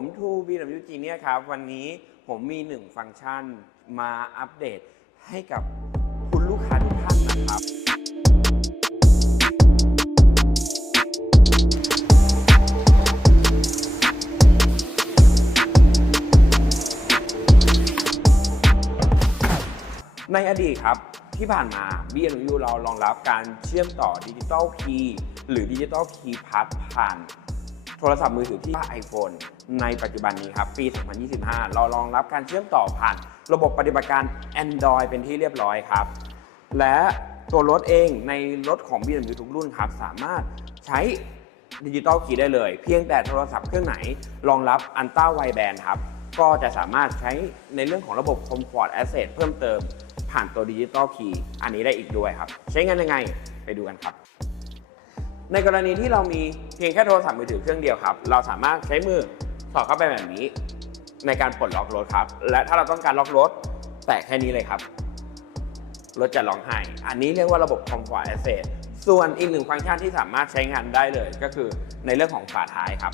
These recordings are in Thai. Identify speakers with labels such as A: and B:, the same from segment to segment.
A: ผมทู BWG เนี่ยครับ วันนี้ผมมีหนึ่งฟังก์ชันมาอัปเดตให้กับคุณลูกค้าทุกท่านนะครับ ในอดีตครับที่ผ่านมา BNU เรารองรับการเชื่อมต่อดิจิ t a ลคีย์หรือดิจิ t a ลคีย์พัดผ่าน โทรศัพท์มือถือที่ iPhone ในปัจจุบันนี้ครับ ปี 2025 เรารองรับการเชื่อมต่อผ่าน ระบบปฏิบัติการ Android เป็นที่เรียบร้อยครับ และตัวรถเองในรถของ BMW ทุกรุ่นครับ สามารถใช้ดิจิตอลคีย์ได้เลย เพียงแต่โทรศัพท์เครื่องไหนรองรับอันต้าไวแบนครับ ก็จะสามารถใช้ในเรื่องของระบบ Comfort Asset เพิ่มเติม ผ่านตัวดิจิตอลคีย์อันนี้ได้อีกด้วยครับ ใช้งานยังไงไปดูกันครับ ในกรณีที่เรามีเพียงแค่โทรศัพท์มือถือเครื่องเดียวครับ เราสามารถใช้มือสอดเข้าไปแบบนี้ ในการปลดล็อกรถครับ และถ้าเราต้องการล็อกรถ แตะแค่นี้เลยครับ รถจะร้องไห้ อันนี้เรียกว่าระบบ Comfort Asset ส่วนอีกหนึ่งฟังก์ชันที่สามารถใช้งานได้เลยก็คือในเรื่องของฝาท้ายครับ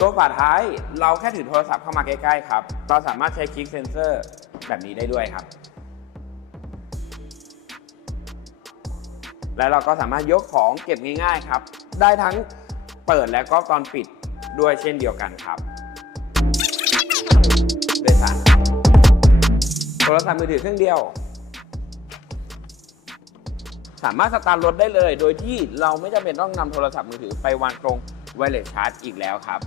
A: ตัวฝาท้ายเราแค่ถือโทรศัพท์เข้ามาใกล้ๆครับ เราสามารถใช้คลิกเซนเซอร์แบบนี้ได้ด้วยครับ และเราก็สามารถยกของเก็บง่ายๆครับ ได้ทั้งเปิดและก็ตอนปิดด้วยเช่นเดียวกันครับโดยสารโทรศัพท์มือถือเครื่องเดียว สามารถสตาร์ทรถได้เลย โดยที่เราไม่จำเป็นต้องนำโทรศัพท์มือถือไปวางตรงไวเลสชาร์จอีกแล้วครับ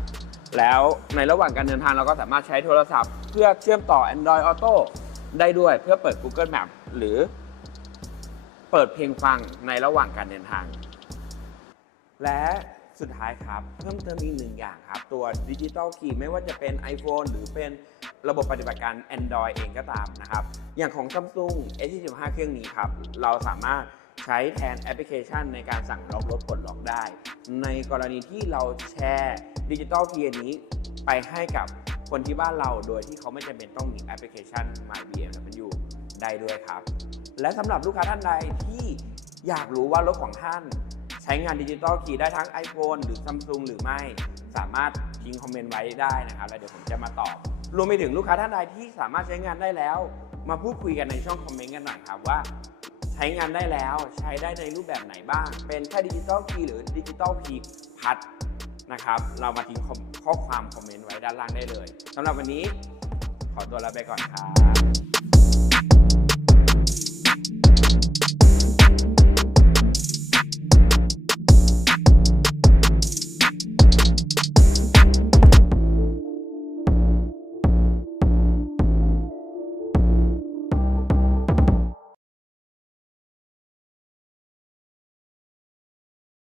A: แล้วในระหว่างการเดินทางเราก็สามารถใช้โทรศัพท์ เพื่อเชื่อมต่อ Android Auto ได้ด้วยเพื่อเปิด Google Map หรือ เปิดเพลงฟังในระหว่างการเดินทาง และสุดท้ายครับ เพิ่มเติมอีกหนึ่งอย่างครับ ตัวดิจิ t a ลคีย์ไม่ว่าจะเป็น iPhone หรือเป็นระบบปฏิบัติการ Android เองก็ตามนะครับ อย่างของ Samsung S25 เครื่องนี้ครับ เราสามารถใช้แทนแอปพลิเคชันในการสั่งล็อกรถปลดล็อกได้ ในกรณีที่เราแชร์ดิจิ t a ลคีย์นี้ไปให้กับคนที่บ้านเราโดยที่เขาไม่จำเป็นต้องมีแอปพลิเคชัน My BMW ได้ด้วยครับ และสำหรับลูกค้าท่านใดที่อยากรู้ว่ารถของท่านใช้งานดิจิตอลคีย์ได้ทั้ง iPhone หรือ Samsung หรือไม่ สามารถทิ้งคอมเมนต์ไว้ได้นะครับ แล้วเดี๋ยวผมจะมาตอบ รวมไปถึงลูกค้าท่านใดที่สามารถใช้งานได้แล้ว มาพูดคุยกันในช่องคอมเมนต์กันหน่อยครับว่า ใช้งานได้แล้วใช้ได้ในรูปแบบไหนบ้าง เป็นแค่ดิจิตอลคีย์หรือดิจิตอลคีย์พัดนะครับเรามาทิ้งข้อความคอมเมนต์ไว้ด้านล่างได้เลยสำหรับวันนี้ขอตัวลาไปก่อนครับ フフフ。